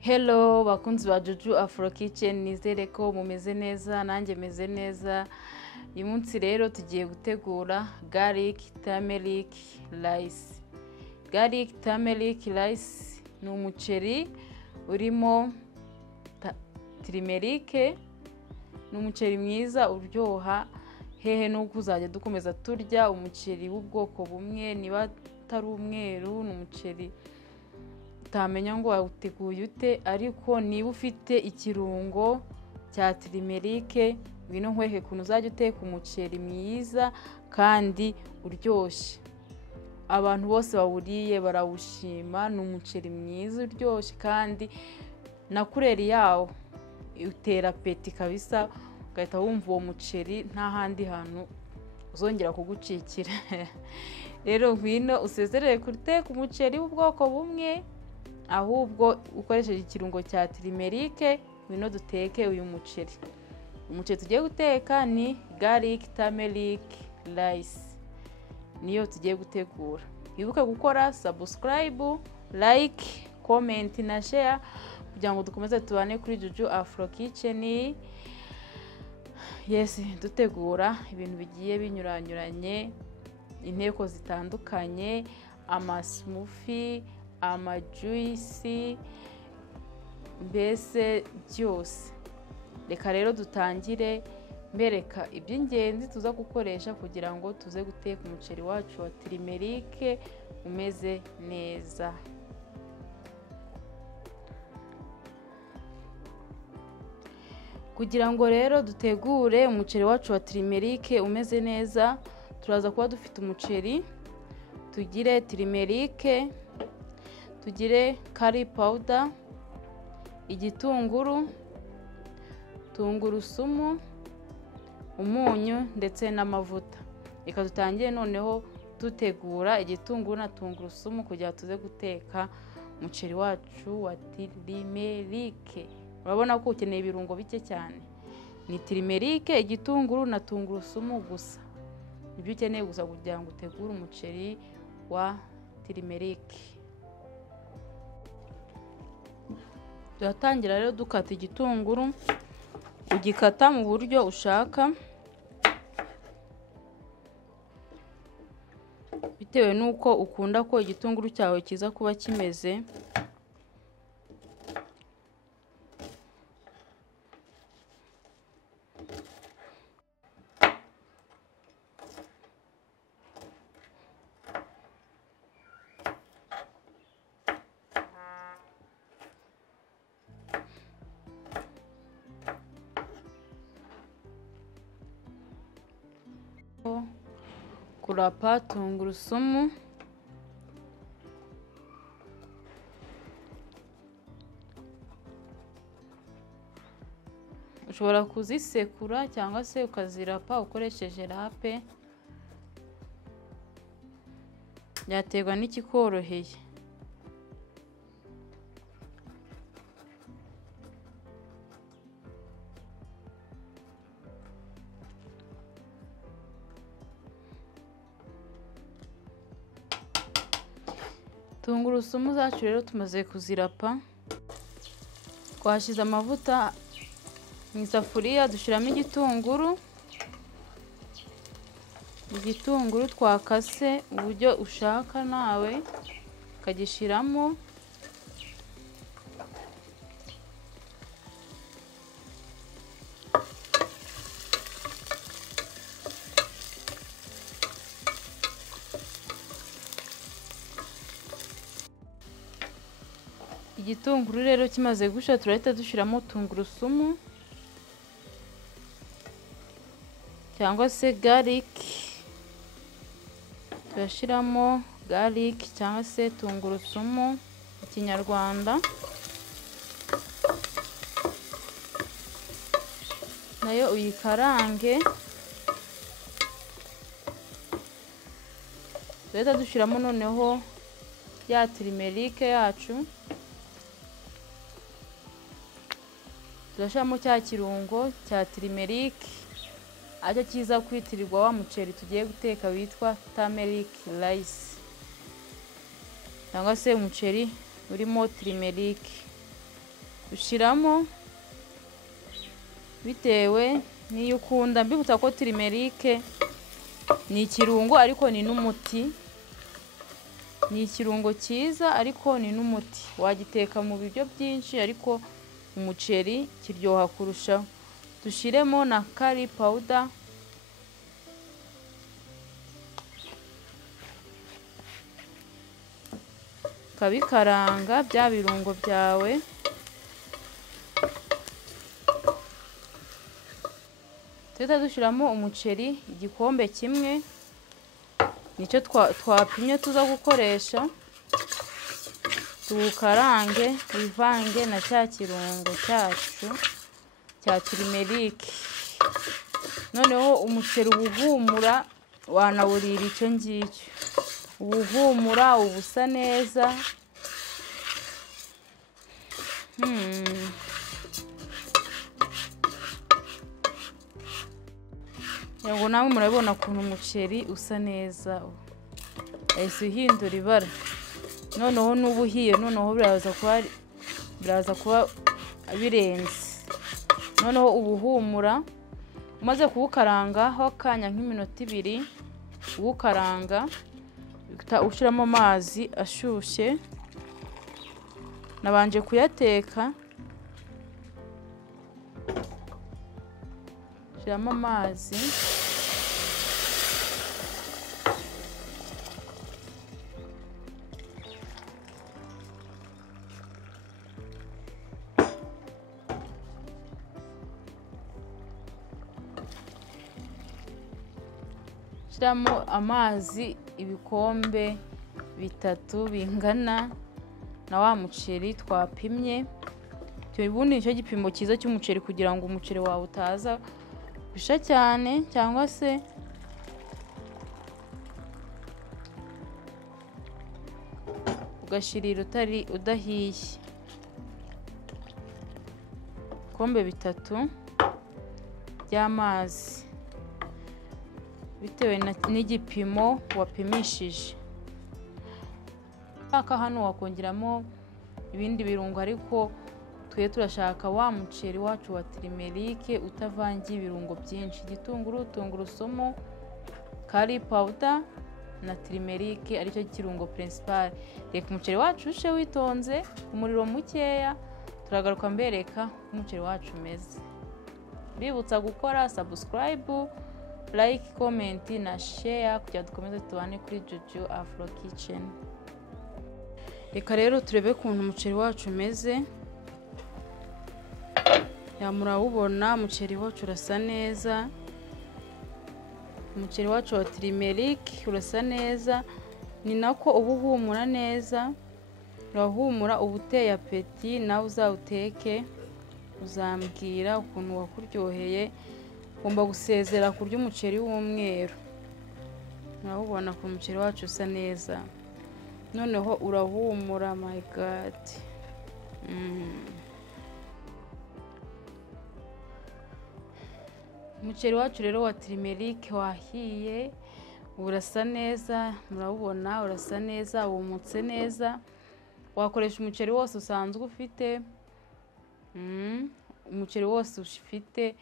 Hello bakunzi ba Juju Afro Kitchen, nizere ko mumeze neza nanjye meze neza. Uyu munsi rero tugiye gutegura garlic turmeric rice. Garlic turmeric rice ni umuceri urimo turmeric, ni umuceri mwiza uryoha, hehe nuko uzajya dukomeza turya umuceri w'ubwoko bumwe, niba atari umweru ni umuceri utamenya ngo wawuteguye ute, ariko niba ufite ikirungo cya turmeric ngwino nkwereke ukuntu uzajya uteka umuceri mwiza kandi uryoshye. Abantu bose bawuriye barawushima, ni umuceri mwiza uryoshye kandi na kureri yawo utera peti kabisa, ugahita wumva uwo muceri nta handi hantu uzongera kugucikira. Rero ngwino usezerere guteka umuceri w'ubwoko bumwe, ahubwo ukoresheje ikirungo cya turmeric. Ngwino duteke uyu muceri. Umuceri tugiye guteka ni garlic turmeric rice, niyo tugiye gutegura. Wibuke gukora subscribe, like, comment na share kugira ngo dukomeze tubane kuri Juju Afro Kitchen. Yes, dutegura ibintu bigiye binyuranyuranye, inteko zitandukanye, ama smoothie, ama juice, mbese byose. Reka rero dutangire mbereka iby'ingenzi tuza gukoresha kugira ngo tuze guteka umuceri wacu wa turmeric umeze neza. Kugira ngo rero dutegure umuceri wacu wa turmeric umeze neza, turaza kuba dufite umuceri, tugire turmeric, tugire curry powder, igitunguru, tungurusumu, umunyu ndetse n'amavuta. Reka dutangire noneho dutegura igitunguru na tungurusumu kugira tuze guteka umuceri wacu wa turmeric. Urabona ko ukeneye ibirungo bike cyane, ni turmeric, igitunguru na tungurusumu gusa, ibyo ukeneye gusa kugira ngo utegure umuceri wa turmeric. Turatangira rero dukata igitunguru, ugikata mu buryo ushaka bitewe nuko ukunda ko igitunguru cyawe kiza kuba kimeze. Kurapa tungurusumu, ushobora kuzisekura cyangwa se ukazirapa ukoresheje rape, byaterwa n'ikikoroheye. Tungurusumu zacu rero tumaze kuzirapa, twashize amavuta mu isafuriya, dushyiramo igitunguru twakase uburyo ushaka nawe ukagishyiramo. Igitunguru rero kimaze gushya, turahita dushyiramo tungurusumu cyangwa se garlic. Turashyiramo garlic cyangwa se tungurusumu mu Kinyarwanda, nayo uyikarange. Turahita dushyiramo noneho ya turmeric yacu, turashyiramo cya kirungo cya turmeric aricyo kiza kwitirirwa wa muceri tugiye guteka witwa turmeric rice, cyangwa se umuceri urimo turmeric. ushyiramo bitewe n'iyo ukunda. Mbibutsa ko turmeric ni ikirungo ariko ni n'umuti, ni ikirungo cyiza ariko ni n'umuti. Wagiteka mu biryo byinshi ariko umuceri kiryoha kurushaho. Dushyiremo na curry powder, kabikaranga bya birungo byawe. Tuhita dushyiramo umuceri igikombe kimwe, nicyo twapimye tuza gukoresha. Tuwukarange wivange na cya kirungo cyacu cya turmeric. Noneho umuceri ubuhumura, wanawurira icyo ngicyo, ubuhumura ubusa neza. Yego nawe murabona ukuntu umuceri usa neza, ese uhindura ibara. Noneho n'ubuhiye, noneho biraza kuba birenze. Noneho ubuhumura umaze kuwukaranga ho akanya nk'iminota 2, uwukaranga ushyiramo amazi ashyushye. Nabanje kuyateka, shyiramo amazi, shyiramo amazi ibikombe 3 bingana na wa muceri twapimye. Ubundi nicyo gipimo cyiza cy'umuceri kugira ngo umuceri wawe utaza bisha cyane cyangwa se ugashirira udahiye. Ibikombe 3 by'amazi bitewe n'igipimo wapimishije. Hano wakongeramo ibindi birungo, ariko twe turashaka wa muceri wacu wa turmeric utavangiye ibirungo byinshi: igitunguru, tungurusumu, curry powder na turmeric aricyo kirungo principal. Reka umuceri wacu ushe witonze, umuriro mukeya. Turagaruka mbereka umuceri wacu umeze. Bibutsa gukora subscribe, like, comment na share kugira dukomeze tubane kuri Juju Afro Kitchen. Reka rero turebe ukuntu umuceri wacu umeze. Murawubona umuceri wacu urasa neza. Umuceri wacu wa turmeric urasa neza, ni nako ubuhumura neza. Urahumura, ubuteye apeti. Nawe uzawuteke uzambwira ukuntu wakuryoheye. Ugomba gusezera kurya umuceri w'umweru. Murawubona ko umuceri wacu usa neza, noneho urahumura. My god, umuceri wacu rero wa turmeric wahiye, urasa neza. Murawubona urasa neza, wumutse neza. Wakoresha umuceri wose usanzwe ufite, umuceri wose ufite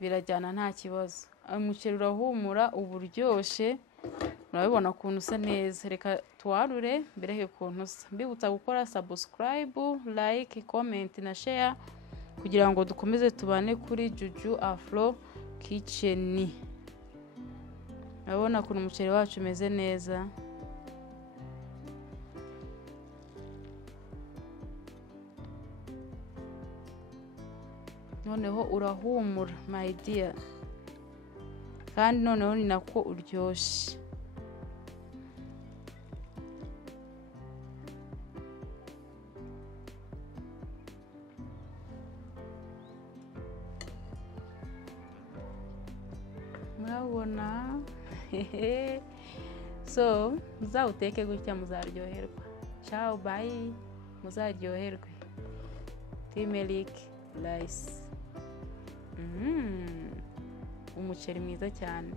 birajyana nta kibazo. Umuceri urahumura, uburyoshye. Murabibona ukuntu usa neza. Reka tuwarure mbere ukuntu usa. Mbibutsa gukora subscribe, like, comment na share kugira ngo dukomeze tubane kuri Juju Afro Kitchen. Urabona ukuntu umuceri wacu umeze neza. Noneho urahumura my dear, kandi noneho ni nako uryoshye. Murabona so muzawuteke gutya muzaryoherwa. Ciao, bye, muzaryoherwe. Turmeric rice, umuceri mwiza cyane.